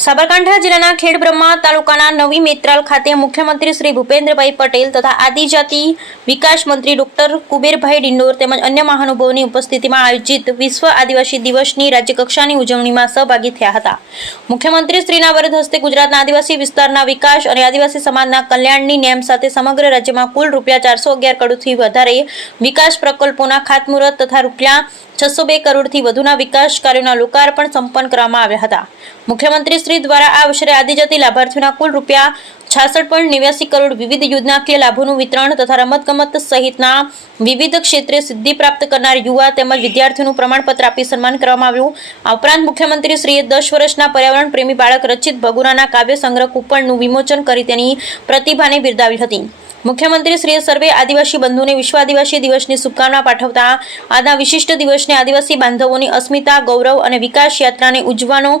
સાબરકાંઠા જિલ્લાના ખેડબ્રહ્મા તાલુકાના નવી મેત્રાલ ખાતે મુખ્યમંત્રી શ્રી ભૂપેન્દ્રભાઈ પટેલ તથા આદિજાતિ વિકાસ મંત્રી ડોક્ટર કુબેરભાઈ ડિંડોર તેમજ અન્ય મહાનુભાવોની ઉપસ્થિતિમાં આયોજિત વિશ્વ આદિવાસી દિવસની રાજ્યકક્ષાની ઉજવણીમાં સહભાગી થયા હતા. મુખ્યમંત્રી શ્રીના વરદ હસ્તે ગુજરાતના આદિવાસી વિસ્તારના વિકાસ અને આદિવાસી સમાજના કલ્યાણની નેમ સાથે સમગ્ર રાજ્યમાં કુલ ₹411 કરોડથી વધારે વિકાસ પ્રકલ્પોના ખાતમુહૂર્ત તથા ₹602 કરોડથી વધુના વિકાસ કાર્યોના લોકાર્પણ સંપન્ન કરવામાં આવ્યા હતા. મુખ્યમંત્રી શ્રી દ્વારા આ અવસરે આદિજાતિ લાભાર્થીઓના કુલ ₹66.89 કરોડ વિવિધ યોજનાકીય લાભોનું વિતરણ તથા રમતગમત સહિતના વિવિધ ક્ષેત્રે સિદ્ધિ પ્રાપ્ત કરનાર યુવા તેમજ વિદ્યાર્થીઓનું પ્રમાણપત્ર આપી સન્માન કરવામાં આવ્યું. આ ઉપરાંત મુખ્યમંત્રી શ્રીએ 10 વર્ષના પર્યાવરણ પ્રેમી બાળક રચિત ભગુરાના કાવ્ય સંગ્રહ કૂપણનું વિમોચન કરી તેની પ્રતિભાને બિરદાવી હતી. મુખ્યમંત્રી શ્રીએ સર્વે આદિવાસી બંધુઓને વિશ્વ આદિવાસી દિવસની શુભકામના પાઠવતા આજના વિશિષ્ટ દિવસને આદિવાસી બાંધવોની અસ્મિતા, ગૌરવ અને વિકાસ યાત્રાને ઉજવવાનો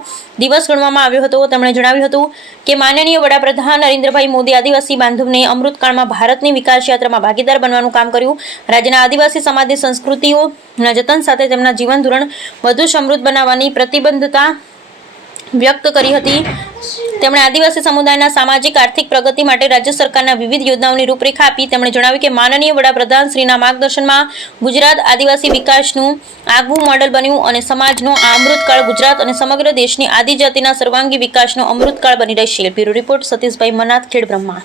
દિવસ ગણવામાં આવ્યો હતો. તેમણે જણાવ્યું હતું કે માનનીય વડાપ્રધાન નરેન્દ્રભાઈ મોદી આદિવાસી બાંધવને અમૃતકાળમાં ભારતની વિકાસ યાત્રામાં ભાગીદાર બનવાનું કામ કર્યું. રાજ્યના આદિવાસી સમાજની સંસ્કૃતિઓના જતન સાથે તેમના જીવન ધોરણ વધુ સમૃદ્ધ બનાવવાની પ્રતિબદ્ધતા વ્યક્ત કરી હતી. તેમણે આદિવાસી સમુદાયના સામાજિક આર્થિક પ્રગતિ માટે રાજ્ય સરકારના વિવિધ યોજનાઓની રૂપરેખા આપી. તેમણે જણાવ્યું કે માનનીય વડાપ્રધાન શ્રીના માર્ગદર્શનમાં ગુજરાત આદિવાસી વિકાસનું આગવું મોડેલ બન્યું અને સમાજનો આ અમૃતકાળ ગુજરાત અને સમગ્ર દેશની આદિજાતિના સર્વાંગી વિકાસનો અમૃતકાળ બની રહેશે. Bureau report Satishbhai Manath, Khedbrahma.